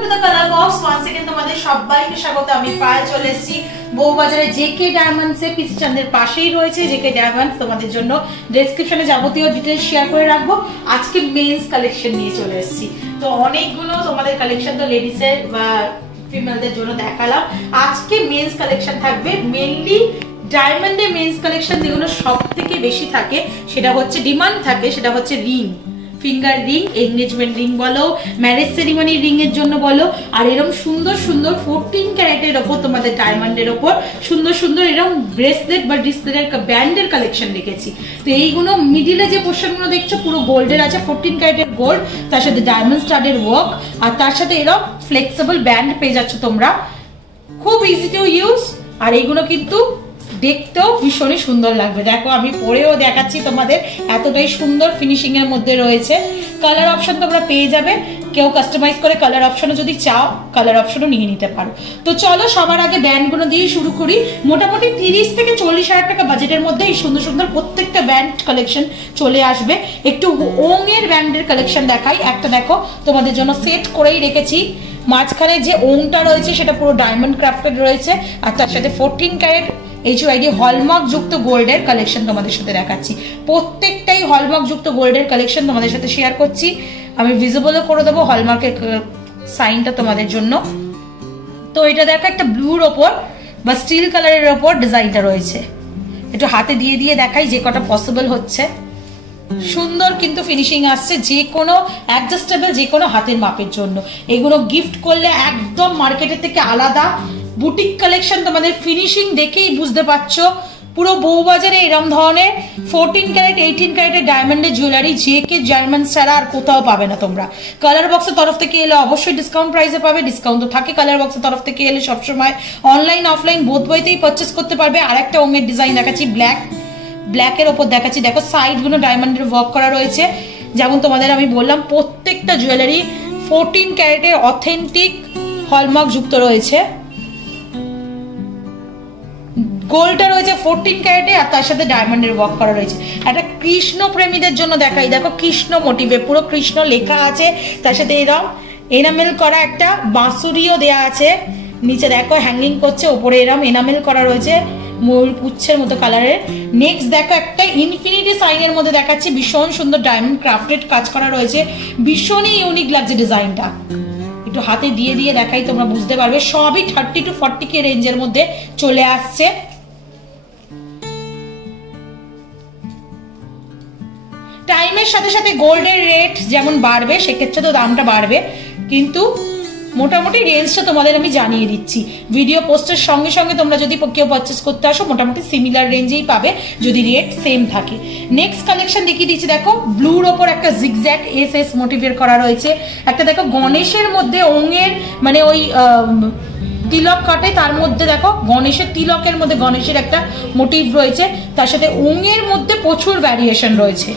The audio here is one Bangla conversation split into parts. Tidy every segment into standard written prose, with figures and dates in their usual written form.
Two the colour box. Once again তোমাদের সবাইকে স্বাগত। আমি পায়েল চলে এসেছি বউবাজারে জেকে ডায়মন্ডস এ, পিসি চাঁদের পাশেই রয়েছে জেকে ডায়মন্ডস। তোমাদের জন্য ডেসক্রিপশনে যাবতীয় ডিটেইলস শেয়ার করে রাখবো। আজকে মেন্স কালেকশন নিয়ে চলে এসেছি। তো অনেকগুলো তোমাদের কালেকশন তো লেডিসের বা ফিমেলদের জন্য দেখালাম। আজকে মেন্স কালেকশন থাকবে মেইনলি ডায়মন্ডে। মেন্স কালেকশন যেগুলো সব থেকে বেশি থাকে সেটা হচ্ছে ডিমান্ড থাকে, সেটা হচ্ছে ring, finger ring, engagement ring বলো, ম্যারেজ সেরিমনি রিং এর জন্য বলো। আর এরকম সুন্দর সুন্দর 14 ক্যারেটের ওপর তোমাদের ডায়মন্ডের ওপর সুন্দর সুন্দর এরকম ব্রেসলেট বা ডিসপ্লের ব্যান্ডের কালেকশন রেখেছি। তো এইগুলো মিডিলে যে পোর্শনগুলো দেখছো পুরো গোল্ডের আছে, 14 ক্যারেটের গোল্ড, তার সাথে ডায়মন্ড স্টাডের ওয়ার্ক, আর তার সাথে এরকম ফ্লেক্সিবল ব্যান্ড পেয়ে যাচ্ছ তোমরা। খুব ইজি টু ইউজ, আর এইগুলো কিন্তু দেখতেও ভীষণই সুন্দর লাগবে। দেখো আমি পরেও দেখাচ্ছি তোমাদের, এতটাই সুন্দর ফিনিশিং এর মধ্যে রয়েছে। কালার অপশন তোমরা পেয়ে যাবে, কেউ কাস্টমাইজ করে কালার অপশনও যদি চাও কালার অপশনও নিয়ে নিতে পারো। তো চলো সবার আগে ব্যান্ডগুলো দিয়ে শুরু করি। মোটামুটি 30 থেকে 40 হাজার টাকা বাজেটের মধ্যে এই সুন্দর সুন্দর প্রত্যেকটা ব্যান্ড কালেকশন চলে আসবে। একটু ওং এর ব্যান্ডের কালেকশন দেখাই। একটা দেখো তোমাদের জন্য সেট করেই রেখেছি। মাঝখানে যে ওংটা রয়েছে সেটা পুরো ডায়মন্ড ক্রাফটেড রয়েছে, আর তার সাথে 14 ক্যারেট HYD হলমার্ক যুক্ত গোল্ডের কালেকশন তোমাদের সাথে দেখাচ্ছি। প্রত্যেকটাই হলমার্ক যুক্ত গোল্ডের কালেকশন তোমাদের সাথে শেয়ার করছি। আমি ভিজিবলও করে দেবো হলমার্কের সাইনটা তোমাদের জন্য। তো এটা দেখো একটা ব্লুর ওপর বা স্টিল কালারের ওপর ডিজাইনটা রয়েছে। একটু হাতে দিয়ে দিয়ে দেখাই যে কটা পসিবল হচ্ছে। সুন্দর কিন্তু ফিনিশিং আসছে, যে কোনো অ্যাডজাস্টেবল, যে কোনো হাতের মাপের জন্য। এগুলো গিফট করলে একদম মার্কেটের থেকে আলাদা বুটিক কালেকশন। তোমাদের ফিনিশিং দেখেই বুঝতে পারছো পুরো বউবাজারে এরকম ধরনের 14 ক্যারেট 18 ক্যারেটের ডায়মন্ডের জুয়েলারি জেকে ডায়মন্ড ছাড়া আর কোথাও পাবে না তোমরা। কালার বক্সের তরফ থেকে এলে অবশ্যই ডিসকাউন্ট প্রাইসে পাবে, ডিসকাউন্ট তো থাকে কালার বক্সের তরফ থেকে এলে সবসময়। অনলাইন অফলাইন বোথ ওয়েতেই পারচেস করতে পারবে। আর একটা ওমের ডিজাইন দেখাচ্ছি, ব্ল্যাকের ওপর দেখাচ্ছি। দেখো সাইডগুলো ডায়মন্ডের ওয়ার্ক করা রয়েছে। যেমন তোমাদের আমি বললাম প্রত্যেকটা জুয়েলারি 14 ক্যারেটের অথেন্টিক হলমার্ক যুক্ত রয়েছে। গোল্ডটা রয়েছে 14 ক্যারেটে, আর তার সাথে ডায়মন্ডের ওয়ার্ক করা রয়েছে। একটা কৃষ্ণ প্রেমীদের জন্য দেখাই। দেখো কৃষ্ণ মোটিভে পুরো কৃষ্ণ লেখা আছে, তার সাথে এরকম এনামেল করা একটা বাঁশুরিও দেয়া আছে। নিচে দেখো হ্যাঙ্গিং করছে, ওপরে এরকম এনামেল করা রয়েছে ময়ূর পুচ্ছের মতো কালারের। নেক্সট দেখো একটা ইনফিনিটি সাইনের মধ্যে দেখাচ্ছি, ভীষণ সুন্দর ডায়মন্ড ক্রাফটেড কাজ করা রয়েছে। ভীষণই ইউনিক লাগছে ডিজাইনটা। একটু হাতে দিয়ে দিয়ে দেখাই, তোমরা বুঝতে পারবে। সবই 30 to 40K রেঞ্জের মধ্যে চলে আসছে। টাইমের সাথে সাথে গোল্ডের রেট যেমন বাড়বে সেক্ষেত্রে তো দামটা বাড়বে, কিন্তু মোটামুটি রেঞ্জটা তোমাদের আমি জানিয়ে দিচ্ছি। ভিডিও পোস্টের সঙ্গে সঙ্গে তোমরা যদি কেউ পারচেস করতে আসো মোটামুটি সিমিলার রেঞ্জেই পাবে যদি রেট সেম থাকে। নেক্সট কালেকশন দেখিয়ে দিচ্ছি। দেখো ব্লুর ওপর একটা জিগজ্যাগ SS মোটিভের করা রয়েছে। একটা দেখো গণেশের মধ্যে ওঙের মানে ওই তিলক কাটে, তার মধ্যে দেখো গণেশের তিলকের মধ্যে গণেশের একটা মোটিভ রয়েছে, তার সাথে ওঙের মধ্যে প্রচুর ভ্যারিয়েশন রয়েছে।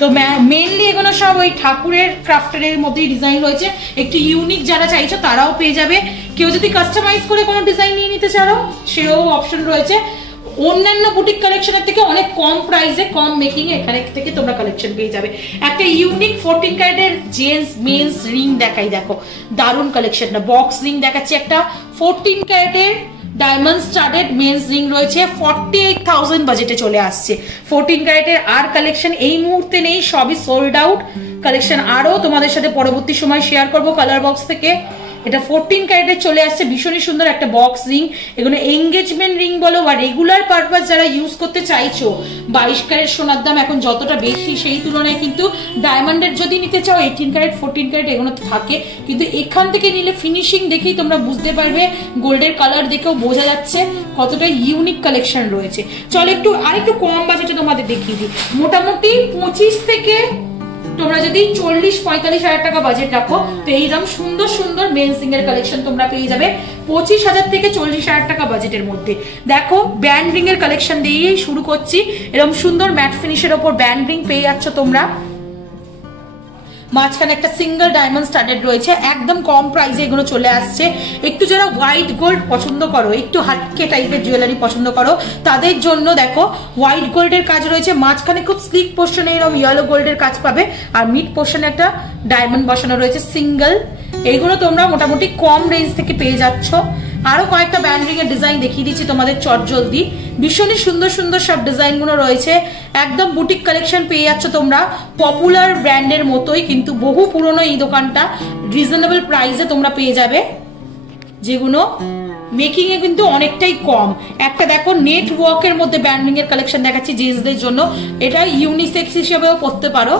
তো মেইনলি এগুলো সব ওই ঠাকুরের ক্রাফটের মধ্যেই ডিজাইন রয়েছে। একটু ইউনিক যারা চাইছো তারাও পেয়ে যাবে। কেউ যদি কাস্টমাইজ করে কোনো ডিজাইন নিয়ে নিতে চাও সেও অপশন রয়েছে। অন্যান্য বুটিক কালেকশনের থেকে অনেক কম প্রাইসে, কম মেকিং এখানে থেকে তোমরা কালেকশন পেয়ে যাবে। একটা ইউনিক 14 ক্যারেটের জেন্টস মেন্স রিং দেখাই। দেখো দারুণ কালেকশন না, বক্স রিং দেখাচ্ছি। একটা 14 ক্যারেটের ডায়মন্ড স্টাডেড মেন্স রিং রয়েছে, 48,000 বাজেটে চলে আসছে। 14 ক্যারেটের আর কালেকশন এই মুহূর্তে নেই, সবই সোল্ড আউট কালেকশন। আরও তোমাদের সাথে পরবর্তী সময় শেয়ার করবো কালার বক্স থেকে। এটা 14 ক্যারেটের চলে আসছে, ভীষণই সুন্দর একটা বক্স রিং। এগুলো এঙ্গেজমেন্ট রিং বলো বা রেগুলার পারপাস যারা ইউজ করতে চাইছো। 22 ক্যারেট সোনার দাম এখন যতটা বেশি, সেই তুলনায় কিন্তু ডায়মন্ডের যদি নিতে চাও 18 ক্যারেট 14 ক্যারেট এগুলো থাকে, কিন্তু এখান থেকে নিলে ফিনিশিং দেখেই তোমরা বুঝতে পারবে, গোল্ডের কালার দেখেও বোঝা যাচ্ছে কতটা ইউনিক কালেকশন রয়েছে। চলো একটু আরেকটু কম বাজেটে তোমাদের দেখিয়ে দিই। মোটামুটি 25 থেকে তোমরা যদি 40-45 হাজার টাকা বাজেট রাখো তো এইরকম সুন্দর সুন্দর মেন্স রিং এর কালেকশন তোমরা পেয়ে যাবে 25,000 থেকে 40,000 টাকা বাজেটের মধ্যে। দেখো ব্যান্ড রিং এর কালেকশন দিয়েই শুরু করছি। এরকম সুন্দর ম্যাট ফিনিশের ওপর ব্যান্ড রিং পেয়ে যাচ্ছ তোমরা। মাঝখানে একটা সিঙ্গেল ডায়মন্ড স্টাডেড রয়েছে, একদম কম প্রাইসে এগুলো চলে আসছে। একটু যারা হোয়াইট গোল্ড পছন্দ করো, একটু হাটকে টাইপের জুয়েলারি পছন্দ করো, তাদের জন্য দেখো হোয়াইট গোল্ডের কাজ রয়েছে। মাঝখানে খুব স্লিক পোর্শনে এরকম ইয়েলো গোল্ডের কাজ পাবে, আর মিড পোর্শনে একটা ডায়মন্ড বসানো রয়েছে সিঙ্গেল। এইগুলো তোমরা মোটামুটি কম রেঞ্জ থেকে পেয়ে যাচ্ছ। আরো কয়েকটা ব্যান্ডিং এর ডিজাইন দেখিয়ে দিচ্ছি তোমাদের চটজলদি। ভীষণই সুন্দর সুন্দর সব ডিজাইন গুলো রয়েছে, একদম বুটিক কালেকশন পেয়ে যাচ্ছ তোমরা, পপুলার ব্র্যান্ডের মতোই কিন্তু বহু পুরনো এই দোকানটা, রিজনেবল প্রাইসে তোমরা পেয়ে যাবে, যেগুলো মেকিং এ কিন্তু অনেকটাই কম। একটা দেখো নেট ওয়ার্কের মধ্যে ব্যান্ডিং এর কালেকশন দেখাচ্ছি জেন্টসদের জন্য, এটা ইউনিসেক্স হিসেবেও পরতে পারো,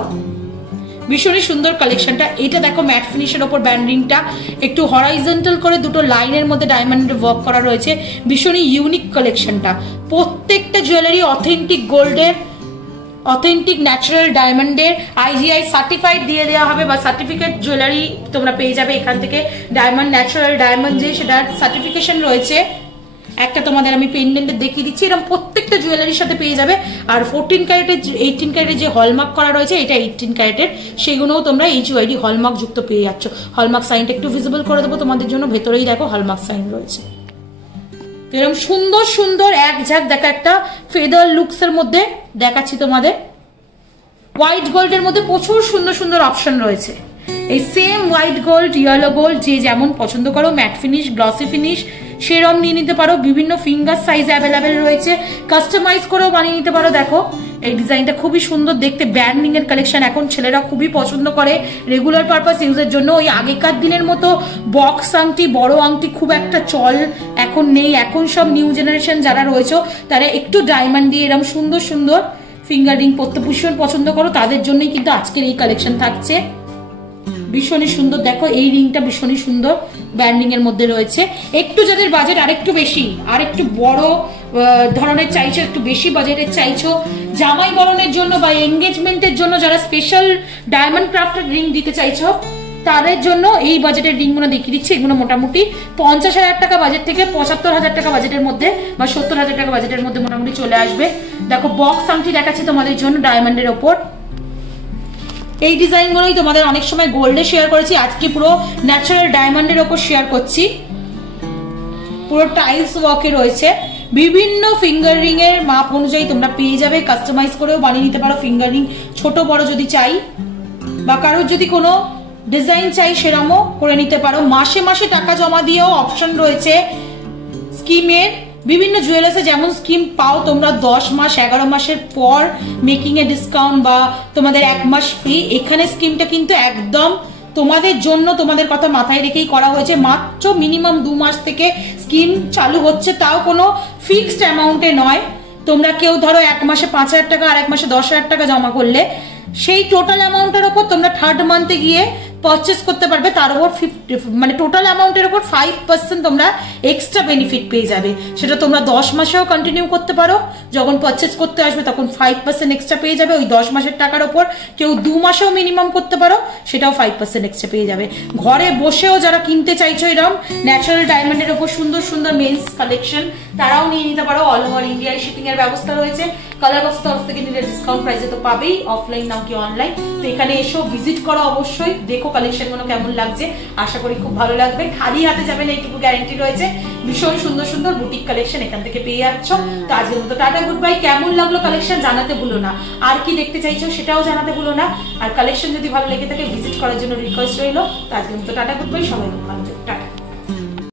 ভীষণই সুন্দর কালেকশনটা। এটা দেখো ম্যাট ফিনিশের ওপর ব্যান্ডিংটা একটু হরাইজন্টাল করে দুটো লাইনের মধ্যে ডায়মন্ডের ওয়ার্ক করা রয়েছে, ভীষণই ইউনিক কালেকশনটা। প্রত্যেকটা জুয়েলারি অথেন্টিক গোল্ডের, অথেন্টিক ন্যাচারাল ডায়মন্ডের IGI সার্টিফাইড দিয়ে দেওয়া হবে, বা সার্টিফিকেট জুয়েলারি তোমরা পেয়ে যাবে এখান থেকে। ডায়মন্ড ন্যাচারাল ডায়মন্ড যে সেটার সার্টিফিকেশন রয়েছে। একটা তোমাদের আমি পেন্ডেন্টে দেখিয়ে দিচ্ছি, এরকম প্রত্যেকটা জুয়েলারির সাথে পেয়ে যাবে। আর 14 ক্যারেটের 18 ক্যারেটের যে হলমার্ক করা রয়েছে, এটা 18 ক্যারেটের, সেগুলোও তোমরা HUID হলমার্ক যুক্ত পেয়ে যাচ্ছ। হলমার্ক সাইনটা একটু ভিজিবল করে দেবো তোমাদের জন্য, ভেতরেই দেখো হলমার্ক সাইন রয়েছে। এরকম সুন্দর সুন্দর এক ঝাঁক দেখা একটা ফেদার লুকস এর মধ্যে দেখাচ্ছি তোমাদের। হোয়াইট গোল্ডের মধ্যে প্রচুর সুন্দর সুন্দর অপশন রয়েছে। এই same white gold, yellow gold, যে যেমন পছন্দ করো, ম্যাট ফিনিশ, গ্লসি ফিনিশ, সেরম নিয়ে নিতে পারো। বিভিন্ন ফিঙ্গার সাইজ অ্যাভেলেবেল রয়েছে, কাস্টমাইজ করেও বানিয়ে নিতে পারো। দেখো এই ডিজাইনটা খুবই সুন্দর দেখতে, ব্যান্ডিং এর কালেকশন এখন ছেলেরা খুবই পছন্দ করে রেগুলার পারপাস ইউজের জন্য। ওই আগেকার দিনের মতো বক্স আংটি, বড় আংটি খুব একটা চল এখন নেই। এখন সব নিউ জেনারেশন যারা রয়েছে তারা একটু ডায়মন্ড দিয়ে এরকম সুন্দর সুন্দর ফিঙ্গার রিং পরতে ভীষণ পছন্দ করো, তাদের জন্যই কিন্তু আজকের এই কালেকশন থাকছে। ভীষণই সুন্দর দেখো, এই রিংটা ভীষণই সুন্দর ব্যান্ডিং এর মধ্যে রয়েছে। একটু যাদের বাজেট আরেকটু বেশি, আরেকটু বড় ধরনের চাইছো, একটু বেশি বাজেটের চাইছো, জামাই বরণের জন্য বা এঙ্গেজমেন্টের জন্য যারা স্পেশাল ডায়মন্ড ক্রাফটেড রিং দিতে চাইছো, তাদের জন্য এই বাজেটের রিংগুলো দেখিয়ে দিচ্ছি। এগুলো মোটামুটি 50,000 টাকা বাজেট থেকে 75,000 টাকা বাজেটের মধ্যে বা 70,000 টাকা বাজেটের মধ্যে মোটামুটি চলে আসবে। দেখো বক্স আংটি দেখাচ্ছি তোমাদের জন্য ডায়মন্ডের ওপর। এই ডিজাইনগুলোই তোমাদের অনেক সময় গোল্ডে শেয়ার করেছি, আজকে পুরো ন্যাচারাল ডায়মন্ডের ওপর শেয়ার করছি। পুরো টাইলস ওয়ার্কে রয়েছে, বিভিন্ন ফিঙ্গার রিং এর মাপ অনুযায়ী তোমরা পেয়ে যাবে, কাস্টমাইজ করেও বানিয়ে নিতে পারো ফিঙ্গার রিং, ছোট বড় যদি চাই, বা কারোর যদি কোনো ডিজাইন চাই সেরকমও করে নিতে পারো। মাসে মাসে টাকা জমা দিয়েও অপশন রয়েছে স্কিমের। বিভিন্ন জুয়েলার্সে যেমন স্কিম পাও তোমরা 10 মাস 11 মাসের পর মেকিং এ ডিসকাউন্ট বা তোমাদের 1 মাস ফ্রি, এখানে স্কিমটা কিন্তু একদম তোমাদের জন্য, তোমাদের কথা মাথায় রেখেই করা হয়েছে। মাত্র মিনিমাম 2 মাস থেকে স্কিম চালু হচ্ছে, তাও কোনো ফিক্সড অ্যামাউন্টে নয়। তোমরা কেউ ধরো 1 মাসে 5,000 টাকা আর 1 মাসে 10,000 টাকা জমা করলে, সেই টোটাল অ্যামাউন্টের ওপর তোমরা থার্ড মান্থে গিয়ে পারচেস করতে পারবে, তার উপর মানে টোটাল অ্যামাউন্টের উপর 5% তোমরা এক্সট্রা বেনিফিট পেয়ে যাবে। সেটা তোমরা 10 মাসেও কন্টিনিউ করতে পারো, যখন পারচেস করতে আসবে তখন 5% এক্সট্রা পেয়ে যাবে। ওই 10 মাসের টাকার ওপর কেউ 2 মাসেও মিনিমাম করতে পারো, সেটাও 5% এক্সট্রা পেয়ে যাবে। ঘরে বসেও যারা কিনতে চাইছো এরকম ন্যাচারাল ডায়মন্ডের ওপর সুন্দর সুন্দর মেন্স কালেকশন, তারাও নিয়ে নিতে পারো। অল ওভার ইন্ডিয়ায় শিপিং এর ব্যবস্থা রয়েছে। কালার বক্স তরফ থেকে নিলে ডিসকাউন্ট প্রাইসে তো পাবেই, অফলাইন নাও কি অনলাইন। তো এখানে এসো, ভিজিট করো অবশ্যই, দেখো কালেকশন গুলো কেমন লাগছে। আশা করি খুব ভালো লাগবে, খালি হাতে যাবেন এইটুকু গ্যারান্টি রয়েছে। ভীষণ সুন্দর সুন্দর বুটিক কালেকশন এখান থেকে পেয়ে যাচ্ছ। তো আজকের মতো টাটা গুড বাই। কেমন লাগলো কালেকশন জানাতে ভুলো না, আর কি দেখতে চাইছো সেটাও জানাতে ভুলো না। আর কালেকশন যদি ভালো লেগে থাকে ভিজিট করার জন্য রিকোয়েস্ট রইলো। তো আজকের মতো টাটা গুড বাই, সবাই খুব ভালো টাটা।